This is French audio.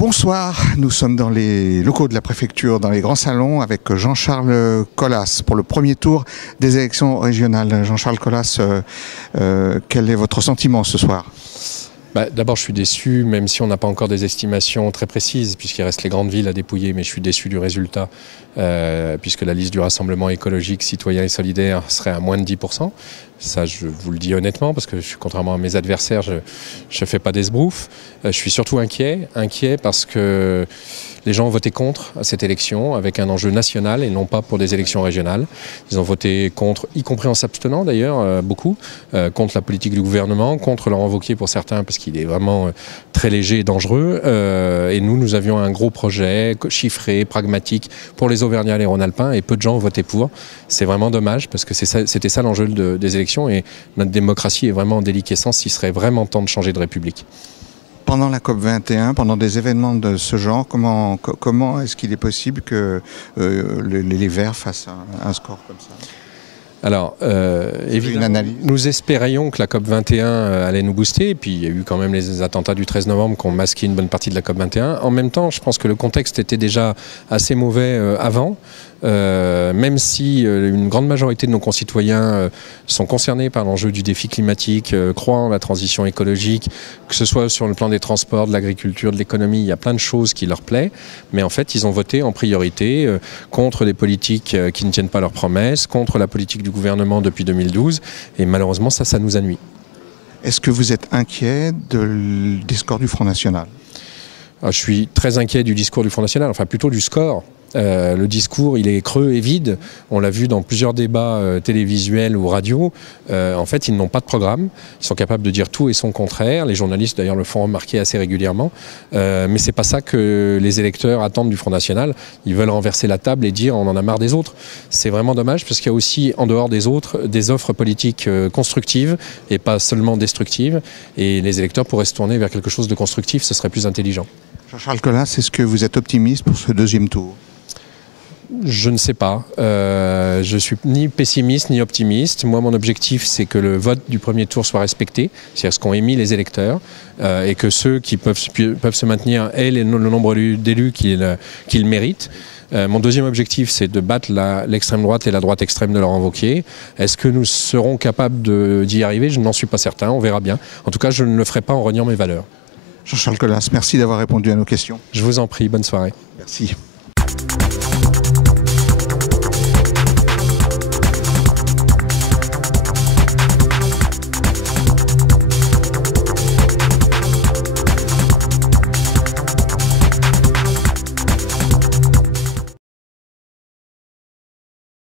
Bonsoir, nous sommes dans les locaux de la préfecture, dans les grands salons, avec Jean-Charles Colas pour le premier tour des élections régionales. Jean-Charles Colas, quel est votre sentiment ce soir ? D'abord, je suis déçu, même si on n'a pas encore des estimations très précises, puisqu'il reste les grandes villes à dépouiller, mais je suis déçu du résultat, puisque la liste du Rassemblement écologique, citoyen et solidaire serait à moins de 10%. Ça, je vous le dis honnêtement, parce que contrairement à mes adversaires, je ne fais pas d'esbrouf. Je suis surtout inquiet parce que les gens ont voté contre à cette élection, avec un enjeu national et non pas pour des élections régionales. Ils ont voté contre, y compris en s'abstenant d'ailleurs, beaucoup, contre la politique du gouvernement, contre Laurent Wauquiez pour certains, parce qu'il est vraiment très léger et dangereux. Et nous avions un gros projet, chiffré, pragmatique, pour les Auvergnats et les Rhône-Alpins, et peu de gens ont voté pour. C'est vraiment dommage, parce que c'était ça l'enjeu des élections, et notre démocratie est vraiment en déliquescence. Il serait vraiment temps de changer de République. Pendant la COP21, pendant des événements de ce genre, comment est-ce qu'il est possible que les Verts fassent un score comme ça ? Alors, évidemment, nous espérions que la COP21 allait nous booster, et puis il y a eu quand même les attentats du 13 novembre qui ont masqué une bonne partie de la COP21. En même temps, je pense que le contexte était déjà assez mauvais avant, même si une grande majorité de nos concitoyens sont concernés par l'enjeu du défi climatique, croient en la transition écologique, que ce soit sur le plan des transports, de l'agriculture, de l'économie, il y a plein de choses qui leur plaisent, mais en fait, ils ont voté en priorité contre des politiques qui ne tiennent pas leurs promesses, contre la politique du gouvernement depuis 2012, et malheureusement ça nous a nui. Est-ce que vous êtes inquiet des scores du Front National ? Je suis très inquiet du discours du Front National, enfin plutôt du score. Le discours, il est creux et vide. On l'a vu dans plusieurs débats télévisuels ou radio. En fait, ils n'ont pas de programme. Ils sont capables de dire tout et son contraire. Les journalistes, d'ailleurs, le font remarquer assez régulièrement. Mais c'est pas ça que les électeurs attendent du Front National. Ils veulent renverser la table et dire on en a marre des autres. C'est vraiment dommage parce qu'il y a aussi, en dehors des autres, des offres politiques constructives et pas seulement destructives. Et les électeurs pourraient se tourner vers quelque chose de constructif. Ce serait plus intelligent. Jean-Charles Colas, est-ce que vous êtes optimiste pour ce deuxième tour ? Je ne sais pas. Je suis ni pessimiste ni optimiste. Moi, mon objectif, c'est que le vote du premier tour soit respecté, c'est-à-dire ce qu'ont émis les électeurs, et que ceux qui peuvent se maintenir aient le nombre d'élus qu'ils méritent. Mon deuxième objectif, c'est de battre l'extrême droite et la droite extrême de Laurent Wauquiez. Est-ce que nous serons capables d'y arriver ? Je n'en suis pas certain, on verra bien. En tout cas, je ne le ferai pas en reniant mes valeurs. Jean-Charles Colas, merci d'avoir répondu à nos questions. Je vous en prie, bonne soirée. Merci.